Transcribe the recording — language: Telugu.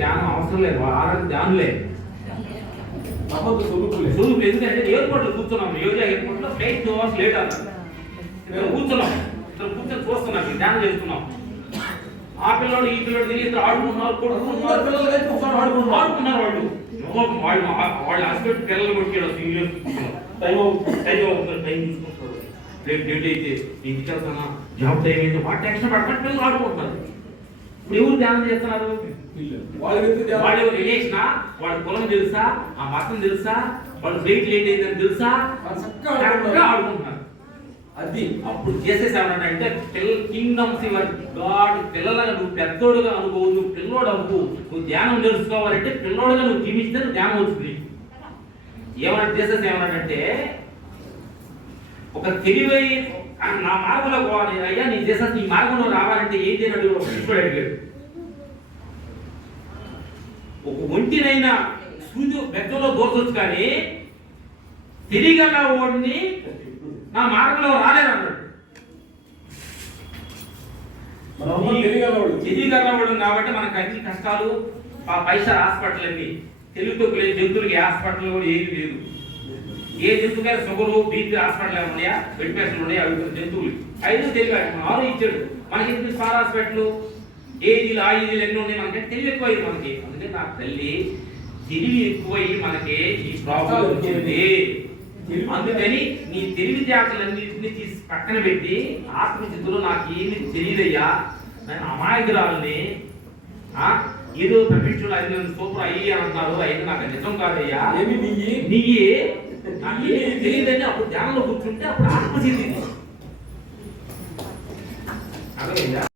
ధ్యానం అవసరం లేదు, వాళ్ళ ఆరోగ్య ధ్యానం లేదు. చదువుకు ఎందుకంటే ఎయిర్పోర్ట్లో కూర్చున్నాం, యోజా ఎయిర్పోర్ట్లో ఫ్లైట్ 2 hours లేట్ అన్నారు. ఇక్కడ కూర్చున్నాం, ఇక్కడ కూర్చొని చూస్తున్నాం, ధ్యానం చేస్తున్నాం. ఆ పిల్లడు ఈ పిల్లడు తిరిగి ఇద్దరు ఆడుకుంటున్నారు, కొడుకున్నారు, ఆడుకున్నారు. వాళ్ళు హాస్పిటల్ పిల్లలు కొట్టాడు, టైం చూసుకుంటాడు. రేపు డేట్ అయితే ఇంటికి వెళ్తానా, జాబ్ టైం అయితే వాటి టెన్షన్ పడకుండా పిల్లలు ఆడుకుంటున్నారు. ఇప్పుడు ఎవరు ధ్యానం చేస్తున్నారు? వాళ్ళు ఎవరు రిలేషనా, వాడి కులం తెలుసా, ఆ మతం తెలుసా, వాళ్ళు వెయిట్ లేట్ అయిందని తెలుసా, ఆడుకుంటున్నారు. అది అప్పుడు చేసేసామంటే పిల్లలు కింగ్డమ్స్ యువర్ గాడ్, పిల్లలుగా నువ్వు పెద్దోడుగా అనుకోవు, నువ్వు పిల్లోడు అవ్వు. నువ్వు ధ్యానం తెలుసుకోవాలంటే పిల్లోడుగా నువ్వు జీవిస్తే నువ్వు ధ్యానం వచ్చింది. ఏమన్నా చేసేసేమన్నాడంటే ఒక తెలివై నా మార్గంలో పోవాలి అయ్యా, నీ చేసే నీ మార్గంలో రావాలంటే ఏంటి అని అడిగాడు. ఒక ఒంటినైనా సూది బెద్దలో దోచొచ్చు, కానీ తిరిగల ఓడిని నా మార్గంలో రాలేదన్నాడు. తెలియగలవాడు కాబట్టి మనకు అన్ని కష్టాలు, పైసా హాస్పిటల్ అన్ని తెలుగుతొక్కులే జంతువులకి హాస్పిటల్ కూడా ఏది లేదు. ఏ జంతువుకైనా షుగరు బీపీ హాస్పిటల్ ఉన్నాయా, బెడ్ పేషెంట్లు ఉన్నాయా, అవి జంతువులు 5 తెలివి 6 ఇచ్చాడు. మనకి ఎందుకు స్టార్ హాస్పిటల్ ఏజీలు ఆ ఏజీలు ఎన్ని ఉన్నాయి, మనకి తెలివి ఎక్కువైంది మనకి. అందుకే నాకు తల్లి తెలివి ఎక్కువయ్యి మనకి ఈ ప్రాబ్లం వచ్చింది. అందుకని నీ తెలివితేటలన్నింటినీ తీసి పక్కన పెట్టి ఆత్మచిత్తులో నాకు ఏమి తెలియదయ్యా, నేను అమాయకురాలని ఏదో ప్రపంచంలో అది నన్ను సూపర్ అయ్యి అంటున్నారు, అయితే నాకు నిజం కాదయ్యా, నీయే తెలియదని అప్పుడు ధ్యానంలో కూర్చుంటే అప్పుడు ఆత్మచిత్తి